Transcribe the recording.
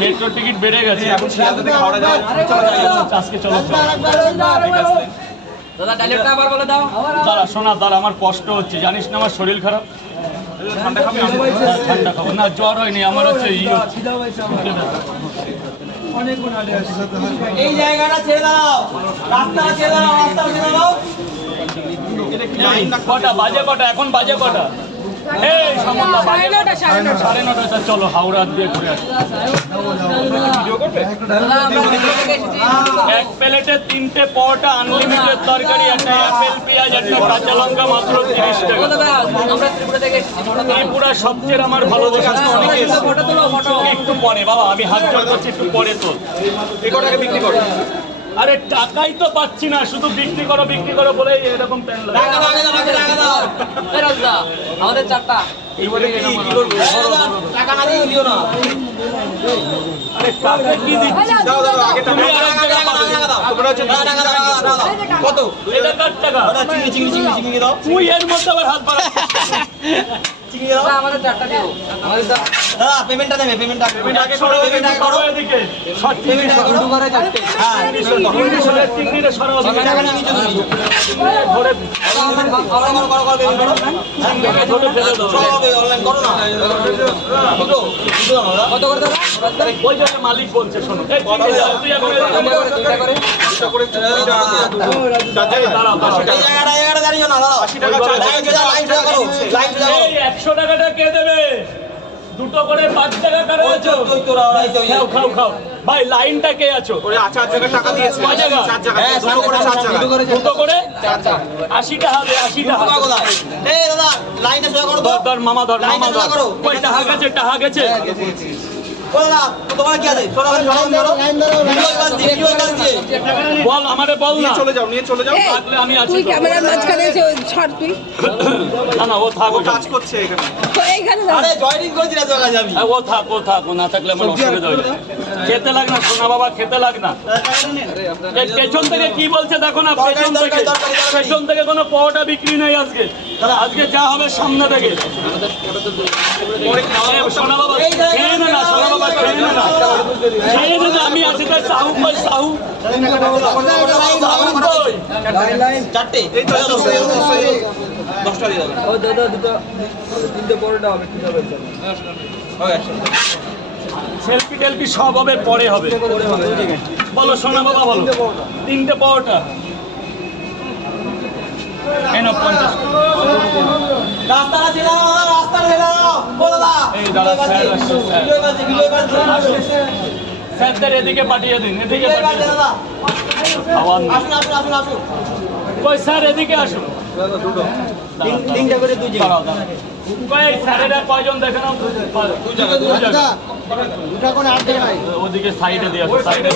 Metro ticket বেড়ে গেছে এখন শিয়ালদা থেকে হাওড়া যাওয়া আজকে চলো দাদা ডাইলেক্টটা আবার বলে দাও। দাঁড়া শোনা দাঁড়া আমার কষ্ট হচ্ছে জানিস না আমার শরীর খারাপ ঠান্ডা খাবি ঠান্ডা খাবো না জ্বর হয়নি আমার হচ্ছে এই জায়গাটা ছেড়ে দাও রাস্তাটা ছেড়ে দাও রাস্তা ছেড়ে দাও। কটা বাজে কটা এখন বাজে কটা এই সমন্বয় বাজে 9:30 চলো হাওড়া দিয়ে ঘুরে আসি এক প্লেটে 3টে পরোটা আনলিমিটেড তরকারি একটা অ্যাপেল পেঁয়াজ একটা কাঁচা লঙ্কা মাত্র 30 টাকা। আমরা ত্রিপুরা থেকে ত্রিপুরা সবচেয়ে আমার ভালোবাসা একটু পরে বাবা আমি হাত জোড় করছি একটু পরে তো এই কটাকে বিক্রি করো। আরে টাকাই তো পাচ্ছি না শুধু বিক্রি করো বলে এরকম প্যান আমাদের চারটা টাকা না দিয়ে দিও না। আরে টাকা কি দিচ্ছি দাও আগে টাকা কত এটা কার টাকা চিংড়ি দাও তুই এর মধ্যে আবার হাত বাড়া চিংড়ি দাও আমাদের চারটা দিও আমাদের দাদা পেমেন্টটা দেবে পেমেন্টটা আগে করো এদিকে সব চিংড়ি দুটো করে চারটে হ্যাঁ চিংড়িটা সরাও টাকা নিয়ে নিচে তুমি ধরে করো অনলাইন করো না কত করে দাদা ওই যে মালিক বলছে শোনো তুই এখন দাঁড়াও 100 টাকাটা কে দেবে দুটো করে 5 টাকা করে খাও ভাই লাইনটা কে আছো টাকা দিয়েছে দুটো করে 80 টাকা হবে 80 টাকা ধর মামা ধর কই টাকা গেছে বল আমারে বল না নিয়ে চলে যাও থাকলে আমি আছি তুই ক্যামেরার মাঝখানে এসে ছাড় তুই না না ও থাক কাজ করছে এখানে এইখানে ও থাক ও না থাকলে আমার অসুবিধা হয়ে যাবে খেতে লাগ না সোনা বাবা খেতে লাগ না পেছন থেকে কি বলছে দেখো না পেছন থেকে কোনো পরোটা বিক্রি নেই আজকে যা হবে সামনে থেকে সোনা বাবা খেয়ে নে না সোনা বাবা খেয়ে নে না আমি আছি তাই সাহু কই সাহু চারটে সেলফি টেলফি সব হবে পরে হবে বলো সোনা বাবা বলো 3টে পরোটা এই নাও 50 রাস্তাটা ছেড়ে দাও রাস্তাটা ছেড়ে দাও এই দাদা স্যারদের এদিকে পাঠিয়ে দিন এদিকে পাঠিয়ে দিন কই স্যার এদিকে আসুন তিনটা করে দুই দাঁড়াও কই স্যারেরা কয়জন দেখে নাও ওদিকে সাইডে দিয়ে আসো সাইডে